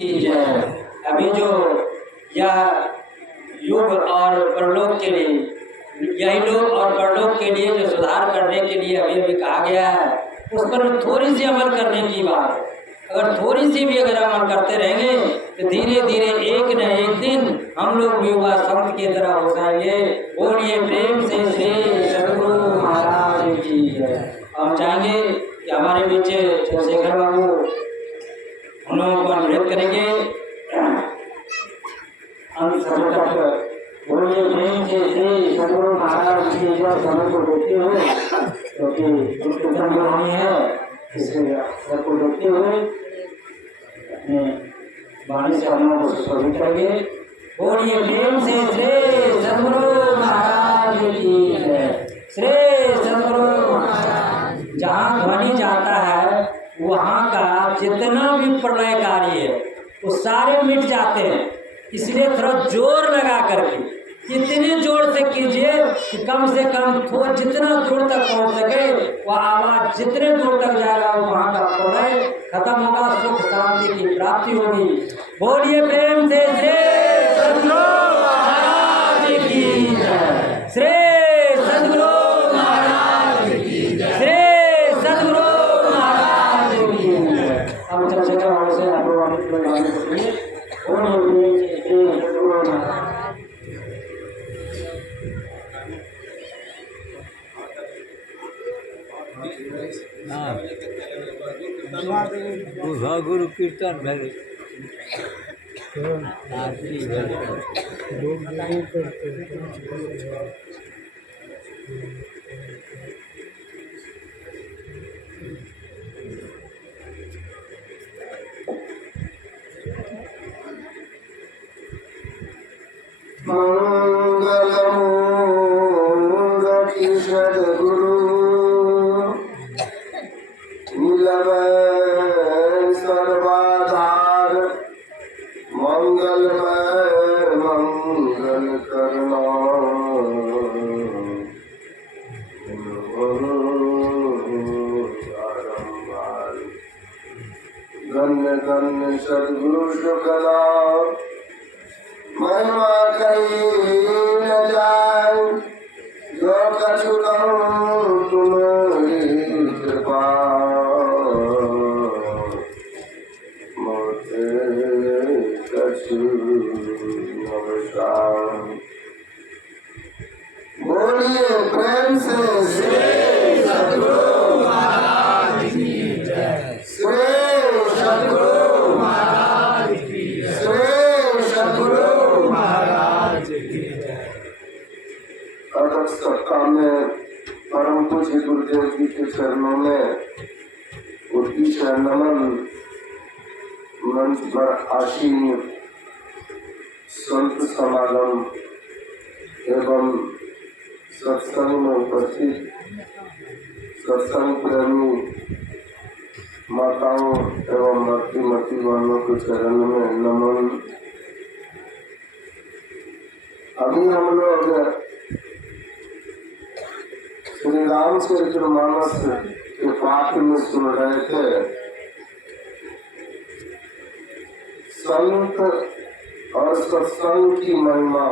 अभी जो यह युग और परलोक के लिए, यही लोग और परलोक के लिए जो सुधार करने के लिए अभी अभी कहा गया है, उस पर थोड़ी सी अमल करने की बात है। अगर थोड़ी सी भी अगर अमल करते रहेंगे तो धीरे धीरे एक न एक दिन हम लोग भी युवा संत की तरह हो जाएंगे। बोलिए प्रेम से श्री सद्गुरु महाराज की जय। हम चाहेंगे कि हमारे बीच चंद्रशेखर बाबू हम लोगों को अनुरोध करेंगे। हम सभी तक बोलिए प्रेम से श्री सद्गुरु महाराज की जय। समय को देखते हुए क्योंकि कुछ होनी है, इसलिए सबको देखते हुए अपने वाणी से हम लोगों को सुशोभित करेंगे। बोलिए प्रेम से श्री सद्गुरु महाराज की जय। श्री सद्गुरु महाराज। जहाँ ध्वनि जाता है वहाँ का जितना भी प्रलय कार्य है वो सारे मिट जाते हैं। इसलिए थोड़ा जोर लगा करके इतने जोर से कीजिए कि कम से कम थोड़ा जितना दूर तक पहुंच सके वह आवाज जितने दूर तक जाएगा वहाँ का प्रलय खत्म होगा, सुख शांति की प्राप्ति होगी। बोलिए प्रेम से श्री सद्गुरु महाराज की जय। श्री सद्गुरु महाराज की जय। श्री सद्गुरु महाराज की जय। हम चर्चा वाले से गुरु कीर्तन भरे सद्गुरु शुक्ला महिमा कही न जाए, जो कछु कहूँ तुम्हारी कृपा मोते कछु नमस्कार। बोलिए प्रेम से श्री सद्गुरु महाराज की जय। श्री सद्गुरु महाराज की जय। श्री सद्गुरु महाराज की जय। अगस्त सप्ताह में परम पूज्य गुरुदेव जी के चरणों में उद्देश्य नमन मंच पर आसीन संत समागम एवं सत्संग में उपस्थित सत्संग प्रेमी माताओं एवं मती वालों के चरण में नमन। अभी हम लोग श्री रामचरितमानस के पाठ में सुन रहे थे संत और सत्संग की महिमा।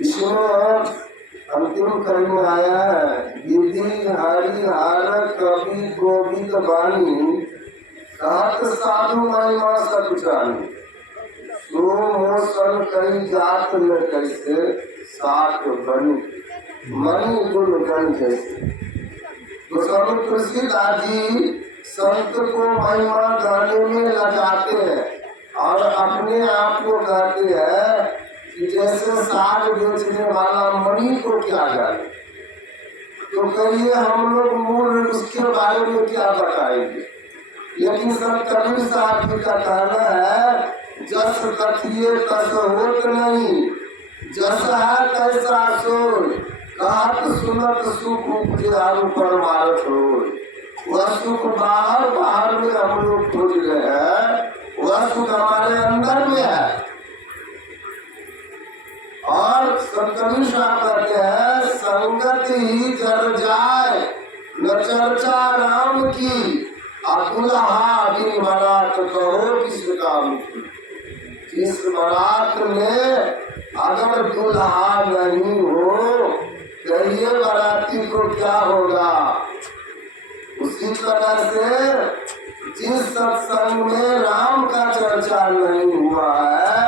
इसमें अंतिम कड़ी में आया है विधि हरि हार कवि गोविंद वाणी कहत साधु महिमा सब जानी, सो मोसन कई जात में कैसे साथ बनी मणि गुण गण जैसे। तो स्वामी तुलसीदास जी संत को महिमा गाने में लगाते हैं और अपने आप को गाते हैं कि जैसे साग बेचने वाला मणि को क्या जाने। तो कहिए हम लोग मूल उसके बारे में क्या बताएंगे। लेकिन सब कबीर साहब जी का कहना है जस कथिए तस होत नहीं, जस है कैसा सोच कहत सुनत सुख उपजे आरु परमारथ हो। वह सुख बाहर बाहर में हम लोग खोज रहे हैं, वह सुख हमारे अंदर में है। और कबीर साहब कहते हैं संगत ही जर जाए न चर्चा राम की, और दुल्हा भी बारात कहो किस काम की। जिस बारात में अगर दुल्हा नहीं हो तो ये बाराती को क्या होगा। उसी तरह से जिस सत्संग में राम का चर्चा नहीं हुआ है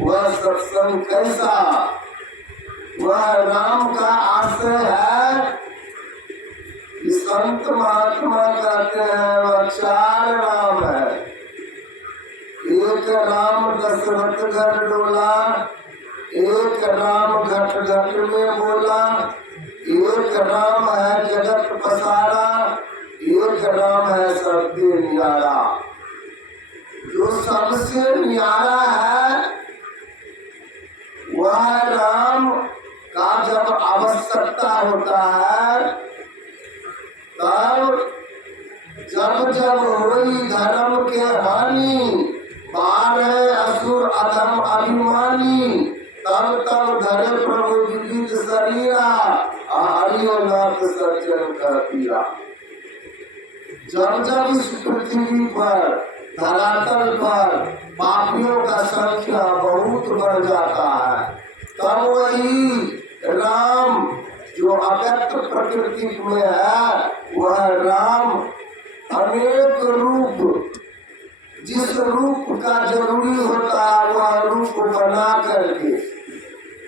वह सत्संग कैसा। वह राम का आश्रय है कि संत महात्मा कहते हैं वह 4 राम है। एक राम दशरथ घर डोला, एक राम घट घट में बोला, एक राम है जगत पसारा, एक राम है सबसे न्यारा। जो सबसे न्यारा है वह राम का जब आवश्यकता होता है तब जब जब हुई धर्म के हानि, 12 असुर अधम अभिमानी, तब तब धरे प्रभु विविध शरीरा, हरियो नाथ सज्जन का पीरा। जब जब इस पृथ्वी पर धरातल पर पापियों का संख्या बहुत बढ़ जाता है तब वही राम जो अव्यक्त प्रकृति में है वह राम अनेक रूप, जिस रूप का जरूरी होता है वह रूप बना करके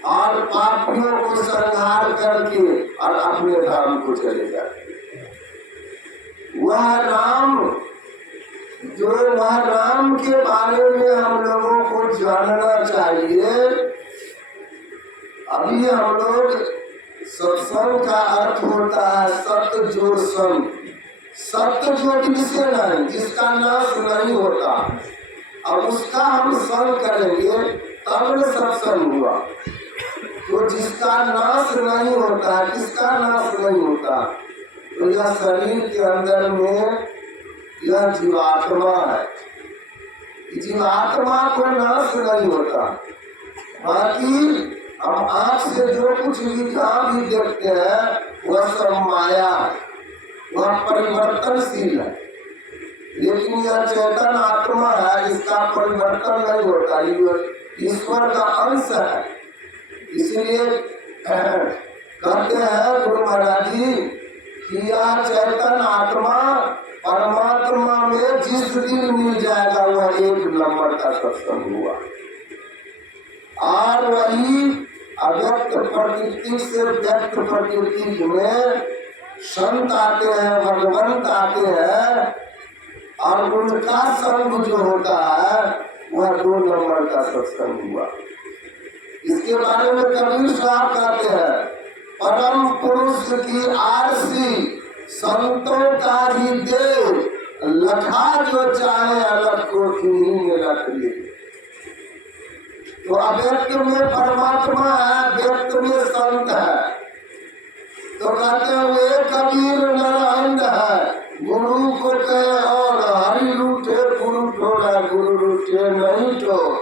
और पापियों को संहार करके और अपने धाम को चले जाते। वह राम के बारे में हम लोगों को जानना चाहिए। अभी हम लोग सत्संग का अर्थ होता है सत्य जो संग, सत्य जो किसे नहीं, जिसका नाश नहीं होता, अब उसका हम संग करेंगे तब न सत्संग हुआ। तो जिसका नाश नहीं होता, किसका नाश नहीं होता, तो यह शरीर के अंदर में यह जीवात्मा है। जीवात्मा को नाश नहीं होता। बाकी हम आँख से जो कुछ भी जहाँ भी देखते हैं वह सब माया है, वह परिवर्तनशील है। लेकिन यह चेतन आत्मा है, इसका परिवर्तन नहीं होता, ये ईश्वर का अंश है। इसलिए कहते हैं गुरु महाराज जी कि यह चेतन आत्मा परमात्मा में जिस दिन मिल जाएगा वह 1 नंबर का सत्संग हुआ। और वही अव्यक्त प्रकृति से व्यक्त प्रकृति में संत आते हैं, भगवंत आते हैं और उनका संग जो होता है वह 2 नंबर का सत्संग हुआ। इसके बारे में कबीर साहब कहते हैं परम पुरुष की आरसी संतों का ही दे, लखा जो चाहे अलग को किन्हीं में रख ले। तो अव्यक्त में परमात्मा है, व्यक्त में संत है। तो कहते हैं वे कबीर नरअंध है, गुरु को कहे और हरि रूठे गुरु ठोड़ा, गुरु रूठे नहीं ठोड़।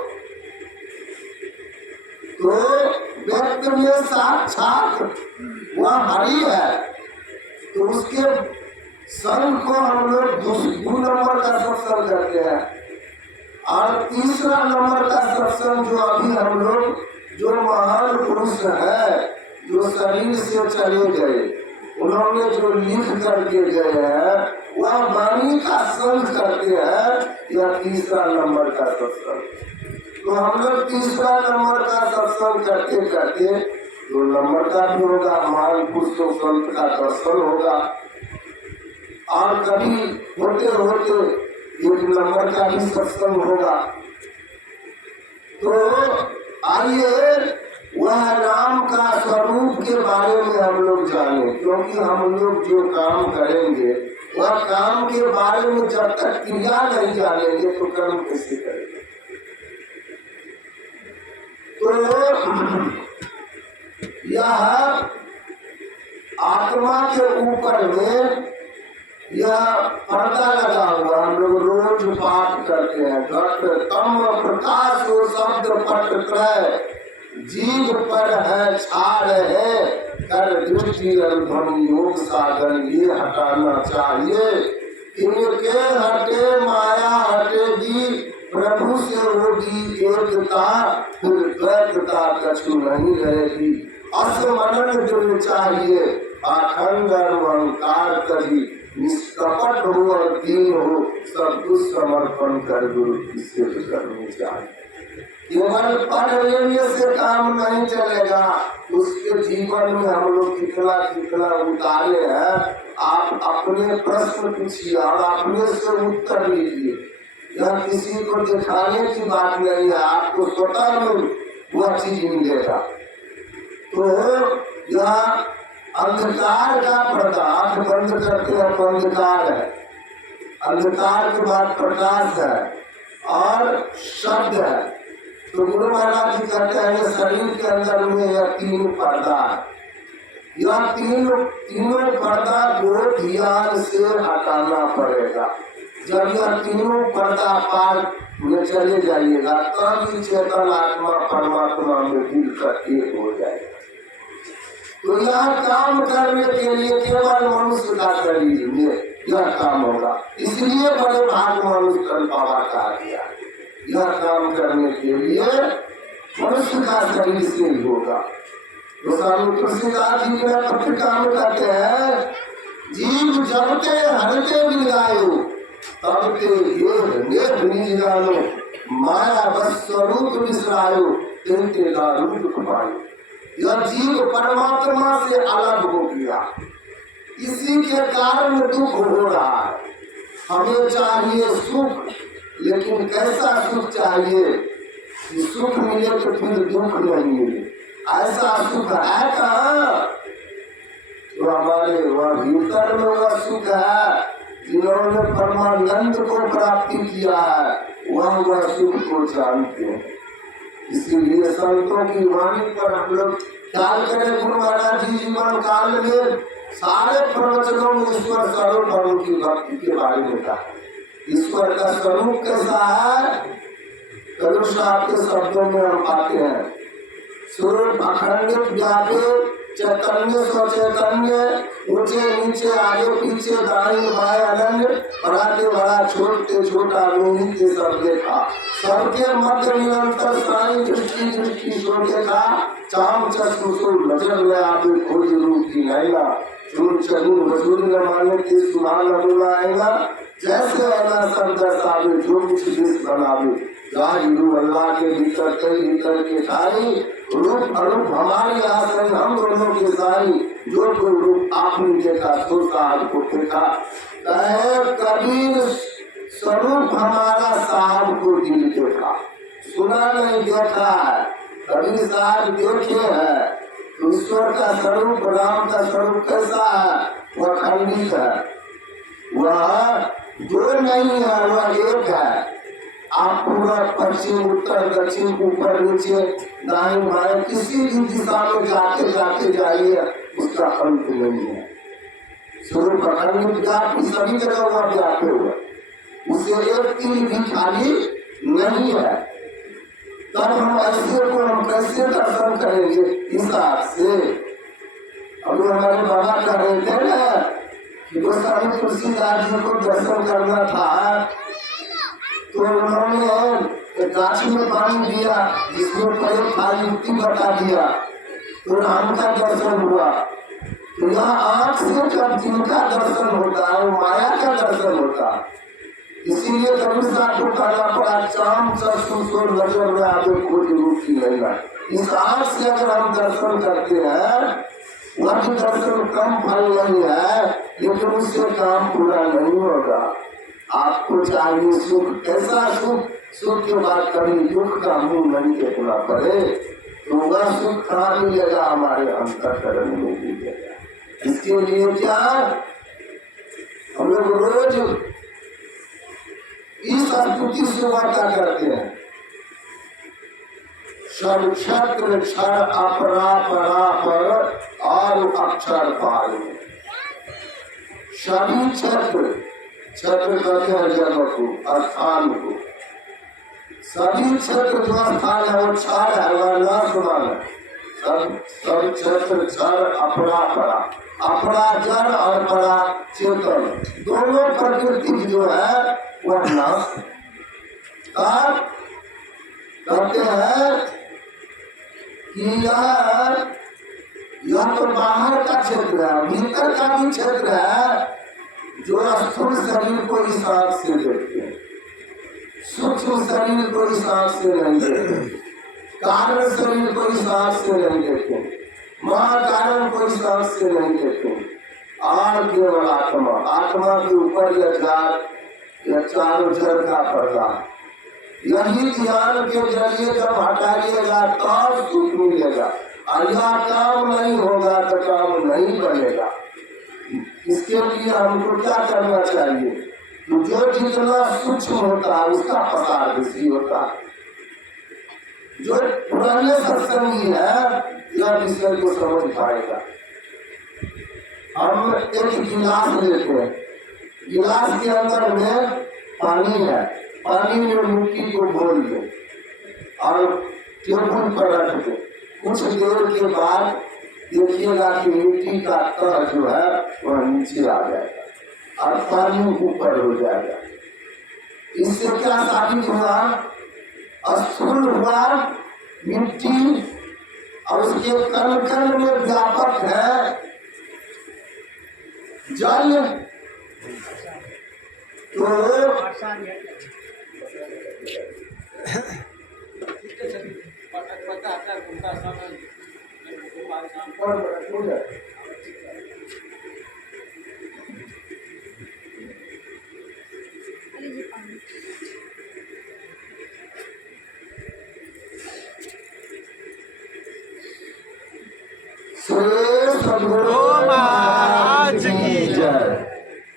तो व्यक्त में साक्षात वह हरि है, तो उसके संग को हम लोग 2 नंबर का सत्संग करते हैं। और तीसरा नंबर का सत्संग जो अभी हम लोग जो महान पुरुष है जो शरीर से चले गए, उन्होंने जो लिख करके गए हैं वह वाणी का संग करते हैं। यह तीसरा नंबर का सत्संग। तो हम लोग तीसरा नंबर का सत्संग करते करते 2 नंबर का भी होगा, महान पुरुषों संत का दर्शन होगा और कभी होते होते 1 नंबर का भी सत्संग होगा। तो आइए वह राम का स्वरूप के बारे में हम लोग जाने, क्योंकि हम लोग जो काम करेंगे वह काम के बारे में जब तक क्रिया नहीं जानेंगे तो कर्म कैसे करेंगे। तो यह आत्मा के ऊपर में यह पर्दा लगा हुआ, हम लोग रोज पाठ करते हैं। घट तम प्रकाश शब्द पट त्रय, जीव पर है छाड़ है, कर दृष्टि अनुभव योग साधन ये हटाना चाहिए। इनके हटे माया हटेगी, प्रभु से होगी एकता, फिर द्वैतता कछु नहीं रहेगी। असमनन जो चाहिए, अखंड अहंकार कभी, निष्कपट हो और दीन हो, सब कुछ समर्पण कर गुरु की सेवा करनी चाहिए। केवल पढ़ लेने से काम नहीं चलेगा, उसके जीवन में हम लोग कितना कितना उतारे हैं। आप अपने प्रश्न पूछिए और अपने से उत्तर लीजिए। यह किसी को दिखाने की बात नहीं है, आपको स्वतः में वह चीज मिलेगा। तो यह अंधकार का पर्दा, आंख बंद करते हैं तो अंधकार है, अंधकार के बाद प्रकाश है और शब्द है। तो गुरु महाराज जी कहते हैं शरीर के अंदर में यह तीन पर्दा है, यह तीनों पर्दा को ध्यान से हटाना पड़ेगा। जब यह तीनों पर्दा पार में चले जाइएगा तब ही चेतन आत्मा परमात्मा में मिलकर एक हो जाएगा। तो यह काम करने के लिए केवल मनुष्य का शरीर में यह काम होगा, इसलिए बड़े भाग मनुष्य कल बाबा कहा गया। यह काम करने के लिए मनुष्य का शरीर से ही होगा। तो स्वामी तुलसीदास जी ने पत्र काम करते हैं, जीव जबते हरते बिगायो, तब ते नेह निज जानो, माया बस स्वरूप विसरायो, तेते रूप कमायो। यह जीव परमात्मा से अलग हो गया, इसी के कारण दुख हो रहा है। हमें चाहिए सुख, लेकिन कैसा सुख चाहिए कि सुख मिले तो फिर दुख नहीं मिले, ऐसा सुख है कहाँ? तो हमारे वह भीतर में वह सुख है, जिन्होंने परमानंद को प्राप्ति किया है, वह सुख को जानते हैं। इसीलिए संतों की वाणी पर हम लोग ख्याल करें। गुरु महाराज जी जीवन काल में सारे प्रवचनों में ईश्वर स्वरूप और उनकी भक्ति के बारे में कहा। ईश्वर का स्वरूप कैसा है? करुण साहब के शब्दों में हम पाते हैं, स्वरूप अखंडित व्यापक चैतन्य स्वचैतन्य, ऊंचे नीचे आगे पीछे दाई बाएं अनन्य, बड़ाते बड़ा छोटे छोटा रोहित सब देखा, सबके मध्य निरंतर साई दृष्टि दृष्टि सो देखा, चाम चश्म सो नजर में आवे खोज रूप की नैना, चूर चूर वसूल न माने के सुहान अरुणा आएगा, जैसे अल्लाह सब दर्शावे जो कुछ देश बनावे, गुरु अल्लाह के भीतर कई भीतर के साई, रूप अरूप हमारी आश्रय हम दोनों के साई, जो कोई रूप आपने देखा तो साहब को देखा। कबीर स्वरूप हमारा साहब को दिल देखा, सुना नहीं देखा है, कबीर साहब देखे है। तो ईश्वर का स्वरूप, राम का स्वरूप कैसा है? वह खंडित है, वह जो नहीं है, वह एक है। आप पूरा पश्चिम उत्तर दक्षिण ऊपर नीचे दाएं बाएं किसी भी दिशा में जाते जाते जाइए, उसका अंत नहीं है। स्वरूप अखंडित व्यापी सभी जगह वह व्यापे हुआ, उसे एक तीर भी खाली नहीं है। तब हम ऐसे को हम कैसे दर्शन करेंगे? इस हाथ से। अभी हमारे बाबा कह रहे थे ना कि गोस्वामी तुलसीदास जी को दर्शन करना था, तो उन्होंने गाछी में पानी दिया, जिसमें पहले खाली युक्ति बता दिया, तो राम का दर्शन हुआ। तो यहाँ आँख से जब जिनका दर्शन होता है, वो माया का दर्शन होता है। इसीलिए कबीर साहब को कहना पड़ा, चाम चश्म सो नजर में आगे खोज रूप की नैना। इस आँख से अगर हम दर्शन करते हैं, वह भी दर्शन कम फल नहीं है, लेकिन उससे काम पूरा नहीं होगा। आपको चाहिए सुख, कैसा सुख? सुख के बाद कभी दुख का मुंह नहीं देखना पड़े, तो वह सुख कहाँ मिलेगा? हमारे अंतःकरण में मिलेगा। इसके लिए क्या हम लोग रोज इस स्तुति सुवार्ता करते हैं, सब क्षत्र क्षर अपरा परा पर और अक्षर पार। सभी क्षेत्र, क्षेत्र कहते हैं जगह को, स्थान को, सभी क्षेत्र जो स्थान है वो क्षर है, वह नाशवान है। सब क्षेत्र जड़ अपरा परा, अपरा जड़ और परा चेतन, दोनों प्रकृति जो है वह नाश। अब कहते हैं कि यह तो बाहर का क्षेत्र है, भीतर का भी क्षेत्र है जो स्थूल शरीर को इस आंख से देखते हैं, सूक्ष्म शरीर को इस आंख से नहीं देखते, कारण शरीर को इस आंख से नहीं देखते, महाकारण को इस आंख से नहीं देखते, और केवल आत्मा, आत्मा के ऊपर यह चारों जड़ का पर्दा। यही ज्ञान के जरिए जब हटाइएगा तब सुख मिलेगा, और यह काम नहीं होगा तो काम नहीं बनेगा। इसके लिए हमको क्या करना चाहिए? जो जितना सूक्ष्म होता है उसका प्रसार बेसी होता है। जो पुराने सत्संगी है यह विषय को समझ पाएगा। हम एक गिलास लेते हैं, गिलास के अंदर में पानी है, पानी में मिट्टी को घोल दो और टेबल पर रख दो। कुछ देर के बाद देखिएगा कि मिट्टी का तह जो है वह नीचे आ जाएगा और पानी ऊपर हो जाएगा। इससे क्या साबित हुआ? स्थूल हुआ मिट्टी और उसके कण कण में व्यापक है जल। तो महाराज की जय।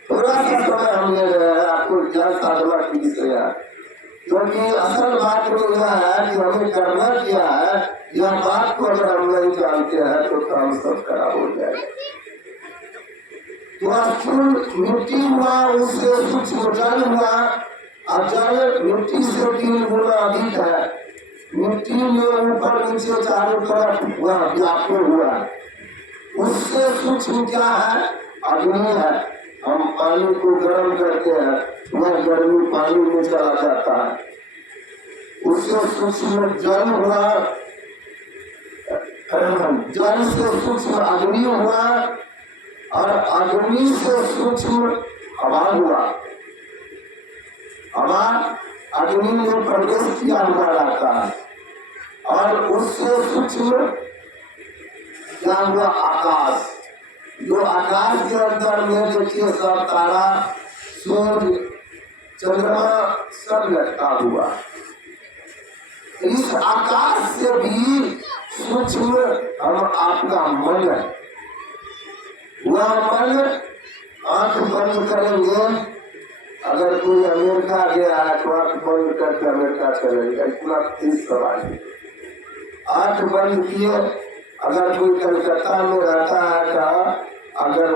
थोड़ा सा समय हमने आपको ज्ञान साधना की विषय, क्योंकि असल बात तो यह है कि हमें करना क्या है, यह बात को अगर हम नहीं जानते हैं तो काम सब खराब हो जाएगा। तो स्थूल मिट्टी हुआ, उससे सूक्ष्म जल हुआ, और जल मिट्टी से 3 गुना अधिक है। मिट्टी में ऊपर नीचे चारों तरफ वह व्याप्त हुआ। उससे सूक्ष्म क्या है? अग्नि है। हम पानी को गर्म करते हैं, वह गर्मी पानी में चला जाता है। उससे सूक्ष्म जल हुआ, जल से सूक्ष्म अग्नि हुआ, और अग्नि से सूक्ष्म हवा हुआ। हवा अग्नि में प्रवेश किया हुआ रहता है, और उससे सूक्ष्म क्या हुआ? आकाश। जो आकाश के अंदर में देखिए सब तारा, सूर्य, चंद्रमा सब लटका हुआ। इस आकाश से भी सूक्ष्म हम आपका मन है। वह मन आंख बंद करेंगे, अगर कोई अमेरिका गया है तो आंख बंद करके अमेरिका चलेगा, इतना तेज सवाल है। आंख बंद किए, अगर कोई कलकत्ता में रहता है तो अगर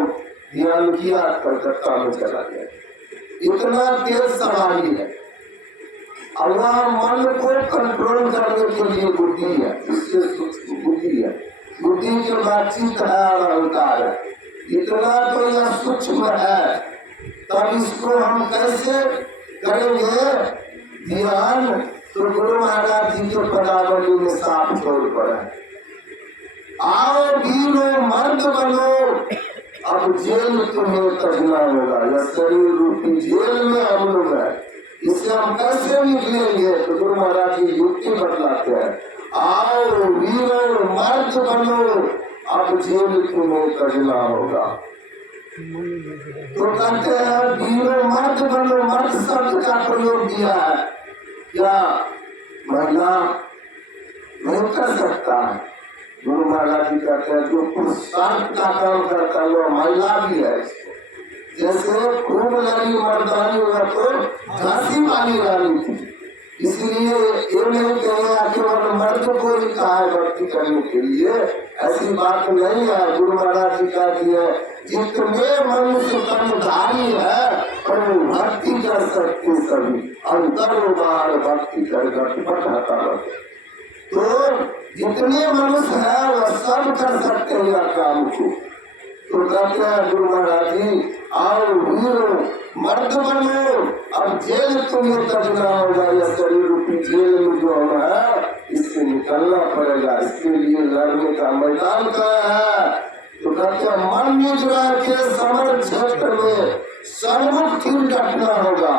ध्यान किया कलकत्ता में चला गया, इतना तेज सवारी है। और वह मन को कंट्रोल करने के लिए बुद्धि है, इससे बुद्धि है, बुद्धि की बातचीत है और अहंकार है। इतना तो यह सूक्ष्म है, तब इसको हम कैसे करेंगे ध्यान? तो गुरु महाराज जी के पदावली में साफ छोड़ पड़ा, आओ वीरो मर्द बनो, अब जेल तुम्हें कटना होगा। यह शरीर रूपी जेल में हम लोग है, इससे हम कैसे निकलेंगे? तो गुरु महाराज की युक्ति बतलाते हैं, आओ वीरो मर्द बनो, अब जेल तुम्हें कटना होगा। तो कहते हैं वीरो मर्द बनो, मर्द शब्द का प्रयोग दिया है, क्या महिला नहीं कर सकता है? गुरु महाराज जी कहते हैं जो पुरुषार्थ का काम करता है वो महिला भी है। जैसे खूब लड़ी मर्दानी हुआ तो झांसी वाली रानी थी, इसलिए ये नहीं कहेगा केवल मर्द को ही कहा है भक्ति करने के लिए, ऐसी बात नहीं है। गुरु महाराज जी का दिए जितने मनुष्य कर्मधारी है पर वो भक्ति कर सकते सभी, अंतर बाहर भक्ति कर घटपट हटा। तो जितने मनुष्य हैं वह सब कर सकते हैं यह काम को। तो कहते हैं गुरु महाराज जी, आओ वीरो मर्द बनो, अब जेल तुम्हें तजना होगा, यह शरीर रूपी जेल में जो है इससे निकलना पड़ेगा। इसके लिए लड़ने का मैदान कहाँ है? तो कहते हैं मन निद्रा के समर क्षेत्र में सर्वमुख डटना होगा।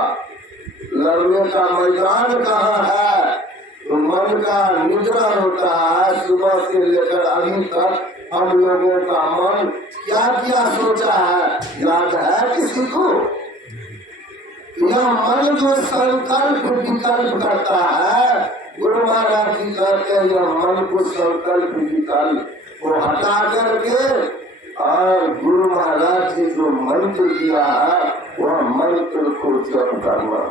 लड़ने का मैदान कहाँ है? तो मन का निद्रा होता है। सुबह से लेकर अभी तक हम लोगों का मन क्या क्या सोचा है याद है किसी को? यह मन जो संकल्प विकल्प करता है, गुरु महाराज जी कहते हैं यह मन को संकल्प विकल्प को हटा करके और गुरु महाराज जी जो मंत्र दिया है वह मंत्र को जप करना।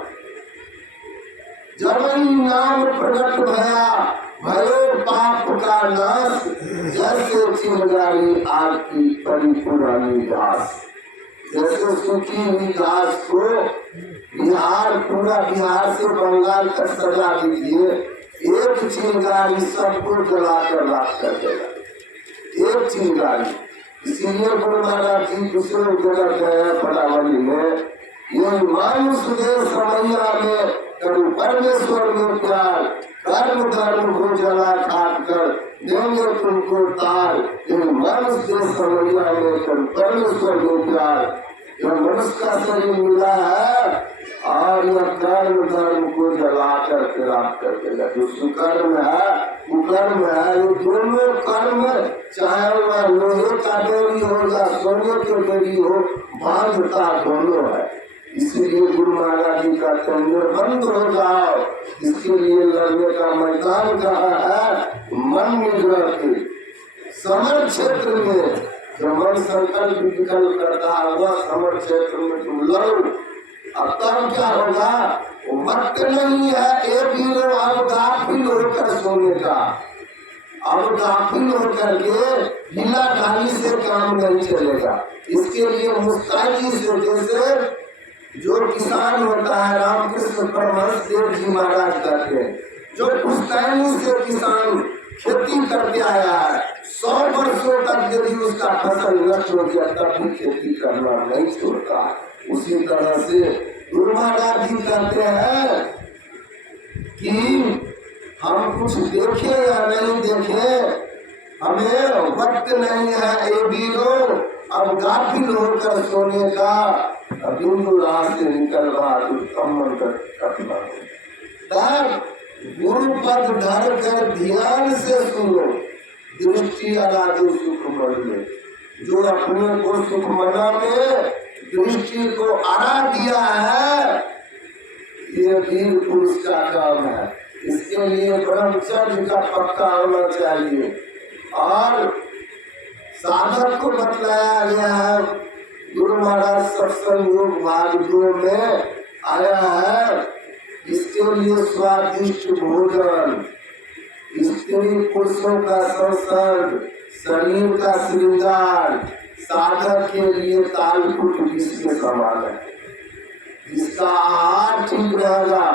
जब नाम प्रकट भया भयो पाप का नाश, जैसे चिंगारी आग की परी पुरानी घास। जैसे सूखी हुई घास को बिहार पूरा बिहार से बंगाल तक सजा दीजिए, एक चिंगारी सबको जलाकर राख कर देगा। एक चिंगारी। इसीलिए गुरु महाराज जी दूसरे जगह गए पटावली में, ये मानुष के समैया में कभी परमेश्वर में प्यार, कर्म धर्म को जला काट कर देंगे तुमको तार। इन मनुष्य के समैया में कभी परमेश्वर में प्यार, यह मनुष्य का शरीर मिला है और यह कर्म धर्म को जला कर खराब कर देगा। जो सुकर्म है कुकर्म है, ये दोनों कर्म चाहे वह लोहे का बेड़ी हो या सोने की बेड़ी हो, बांधता दोनों है। इसीलिए गुरु महाराज जी का निर्बंध हो जाओ। इसके लिए लड़ने का मैदान कहाँ है? मन निद्रा के समर क्षेत्र में जब मन संकल्प विकल्प करता है वह समर क्षेत्र में तुम लड़ो। अब तब क्या होगा? वक्त नहीं है ये भी लो, अब गाफिल होकर सोने का। अब गाफिल होकर के ढीला ढाली से काम नहीं चलेगा। इसके लिए मुस्तैदी से, जैसे जो किसान होता है, रामकृष्ण परमहंस देव जी महाराज कहते हैं, जो पुश्तैनी से किसान खेती करके आया है, 100 वर्षों तक यदि उसका फसल नष्ट हो गया तब भी खेती करना नहीं छोड़ता है। उसी तरह से गुरु महाराज जी कहते हैं कि हम कुछ देखे या नहीं देखे, हमें वक्त नहीं है ये भी लो, अब गाफिल होकर सोने का। बिंदु राह से निकल रहा उत्तम मंत्र करना। तब गुरु पद धर कर ध्यान से सुनो, दृष्टि अला जो सुख मन में। जो अपने को सुख मना में दृष्टि को आरा दिया है, ये वीर पुरुष का काम है। इसके लिए ब्रह्मचर्य का पक्का होना चाहिए। और साधक को बतलाया गया है, गुरु महाराज सत्संग योग भाग 2 में आया है, इसके लिए स्वादिष्ट भोजन, स्त्री पुरुषों का संसर्ग, शरीर का श्रृंगार साधक के लिए तालकुट विष के समान है। जिसका आहार ठीक रहेगा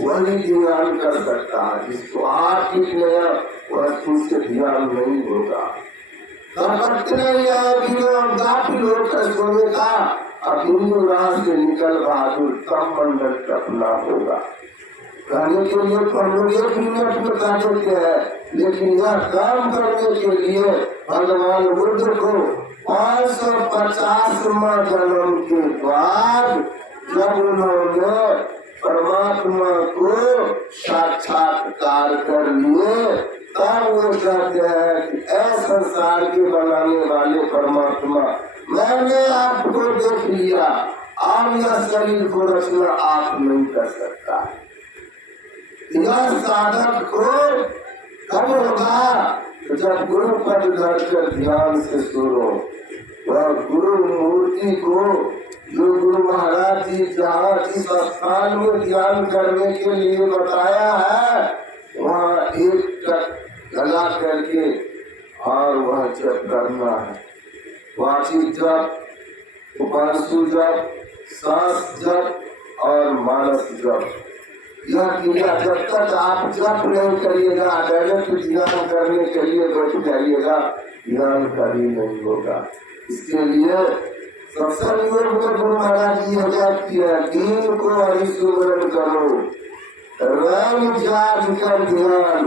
वही ध्यान कर सकता है, जिसको आहार ठीक नहीं है वह तुझसे ध्यान नहीं होगा। वक्त नहीं है गाफिल होकर सोने का। अब बिंदु राह से निकल बहादुर तम मंडल टपना होगा। कहने के लिए तो हम लोग 1 मिनट में कह देते हैं, लेकिन यह काम करने के लिए भगवान बुद्ध को 550वां जन्म के बाद जब उन्होंने परमात्मा को साक्षात्कार कर लिए, तब वो कहते हैं कि ऐ संसार के बनाने वाले परमात्मा, मैंने आपको देख लिया, अब यह शरीर को रचना आप नहीं कर सकता। यह साधक को कब होगा? जब गुरु पद धर कर ध्यान से सुनो। वह गुरु मूर्ति को जो गुरु महाराज जी जहाँ जिस स्थान में ध्यान करने के लिए बताया है, वहाँ एक लगा करके और वह जप करना है। वाचिक जप, उपांशु जप, सांस जप और मानस जप, यह क्रिया जब तक आप जप नहीं करिएगा, डायरेक्ट ध्यान करने के लिए बैठ जाइएगा, ध्यान कभी नहीं होगा। इसके लिए सत्संग योग में गुरु महाराज जी हजरत किया, दीन को हरिस्मरण करो, राम जाग कर ध्यान,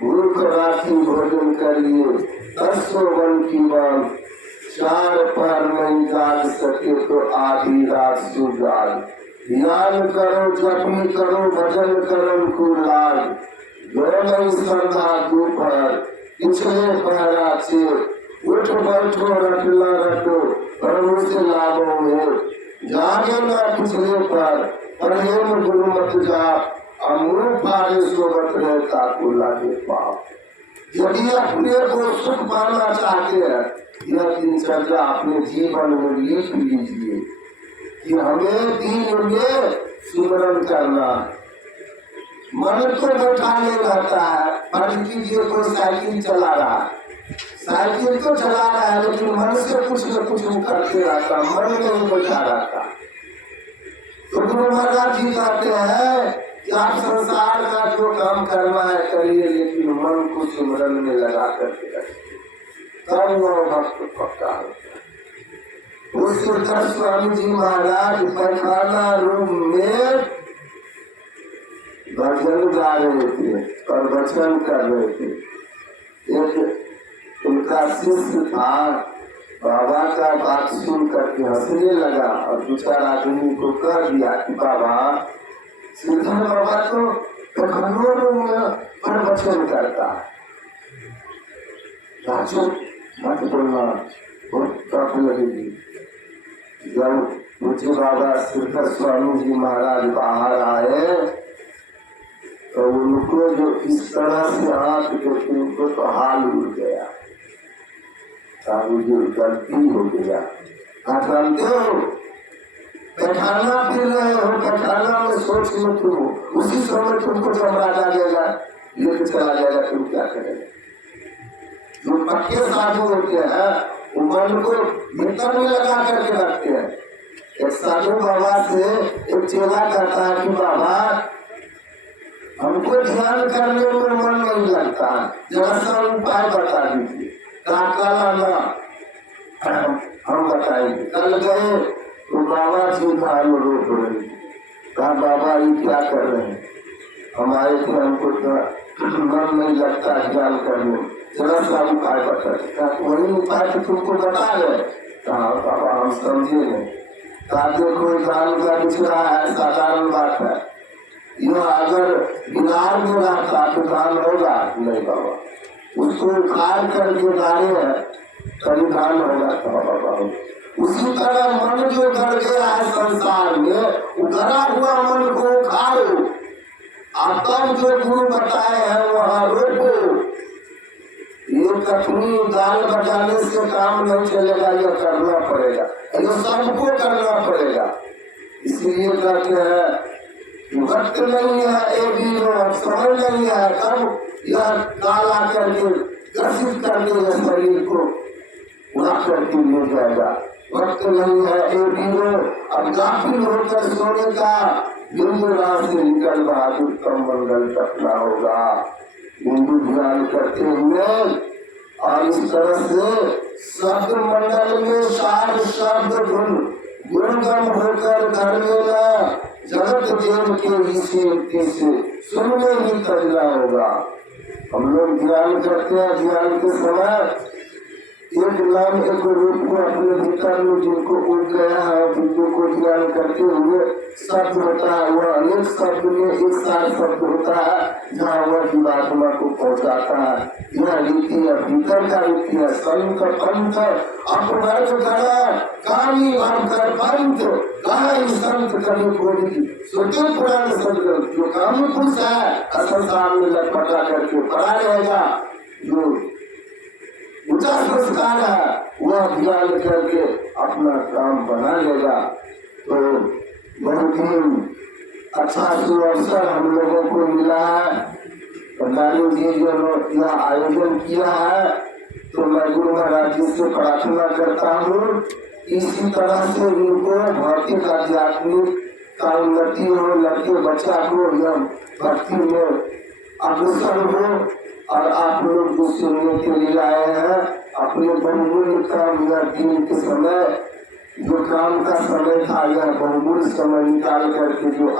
भूख राखी भोजन करिए, 10 वन की बात, 4 पर नहीं जाग सके तो आधी रात सो जाग, ध्यान करो, जपी करो, भजन करो को लाग, जो नहीं श्रद्धा दोपहर, पिछले पहरा से उठ बैठो रटना रटो, प्रभु से लाभो में जागे ना पिछले पर, प्रेम गुरु मत जा, अमृत पारे सोबत रहता को लागे पाप। यदि अपने को सुख पाना चाहते हैं, यह दिनचर्या अपने जीवन में लिख लीजिए कि हमें दिन में सुमरन करना। मन को बैठाने रहता है, मान लीजिए कोई साइकिल चला रहा है, साइकिल तो चला रहा है लेकिन मन से कुछ न कुछ करते रहता, मन नहीं बैठा रहता। तो गुरु महाराज जी कहते हैं कि आप संसार का जो काम करना है करिए, लेकिन मन को सिमरन में लगा करके रखिए, तब वो भक्त पक्का होता है। उस सिद्धर स्वामी जी महाराज पैखाना रूम में भजन गा रहे थे और वचन कर रहे थे। एक उनका शिष्य था, बाबा का बात सुन करके हंसने लगा और 2-4 आदमी को कह दिया कि बाबा सिद्धर बाबा तो प्रवचन करता है, मत बोलना, बहुत टफ लगेगी। जब मुझे बाबा सिद्धर स्वामी जी महाराज बाहर आए तो उनको जो इस तरह से हाथ देखे, उनको तो हाल उड़ गया, जो गलती हो गया। आप जानते हो पैखाना फिर रहे हो, पैखाना में सोच मत हो, उसी समय तुमको चमड़ा जाएगा, लेके चला जाएगा, तुम क्या करेगा। जो पक्के साधु होते हैं वो मन को भीतर में लगा करके रखते हैं। एक साधु बाबा से एक चेला कहता है कि बाबा हमको ध्यान करने में मन नहीं लगता, जरा सा उपाय बता दीजिए। कल हम बताएंगे। कल गए तो बाबा जी धान रोक रहे, कहा बाबा ये क्या कर रहे हैं, हम आए थे, हमको मन नहीं लगता ध्यान करने, जरा सा उपाय बता। वही उपाय तो तुमको बता रहे, कहा बाबा हम समझे नहीं। कहा देखो ध्यान का बिछड़ा है, साधारण बात है, यह अगर बिहार में रहता तो धान होगा नहीं बाबा, उसको उखाड़ करके डाले है तभी धान होगा था बाबा। उसी तरह मन जो कर गया है संसार में, उधरा हुआ मन को उखाड़ो, और तब जो गुरु बताए हैं वहाँ रोको। ये कठिनी दाल बजाने से काम नहीं चलेगा, यह करना पड़ेगा, यह सबको करना पड़ेगा। इसलिए कहते हैं वक्त नहीं है, एक भी समय नहीं है, कब यह काल आकर के ग्रसित कर देगा शरीर को, उड़ा करके ले जाएगा। वक्त नहीं है एक भी, अब गाफिल होकर सोने का बिंदु रात से निकल बहादुर कम मंगल टपना होगा। बिंदु ध्यान करते हुए और इस तरह से शब्द मंडल में सार शब्द गुणगम होकर घर में जगत देव के से सुनने ही करना होगा। हम लोग ध्यान करते हैं, ध्यान के समय एक नाम एक रूप को अपने भीतर में जिनको उठ गया है, जिनको को ध्यान करते हुए शब्द होता है, वह अनेक शब्द में एक सार शब्द होता है जहाँ वह जीवात्मा को पहुँचाता है। यह रीति है, भीतर का रीति है। संत पंथ अपवर्ग करा कामी कर पंथ कहीं संत कभी कोई सोचे पुराने संत जो कामी पुरुष है संसार में लटपटा करके पड़ा रहेगा, जो ऊंचा संस्कार है वह ध्यान करके अपना काम बना लेगा। तो बहुत ही अच्छा सुअवसर हम लोगों को मिला है। पंडाली जी जो यह आयोजन किया है, तो मैं गुरु महाराज जी से प्रार्थना करता हूँ इसी तरह से इनको भौतिक आध्यात्मिक का उन्नति हो, लड़के बच्चा को यह भक्ति में अग्रसर हो। और आप लोग जो सुनने के लिए आए हैं, अपने बहुमूल्य काम यह दिन के समय जो काम का समय था, यह बहुमूल्य समय निकाल करके जो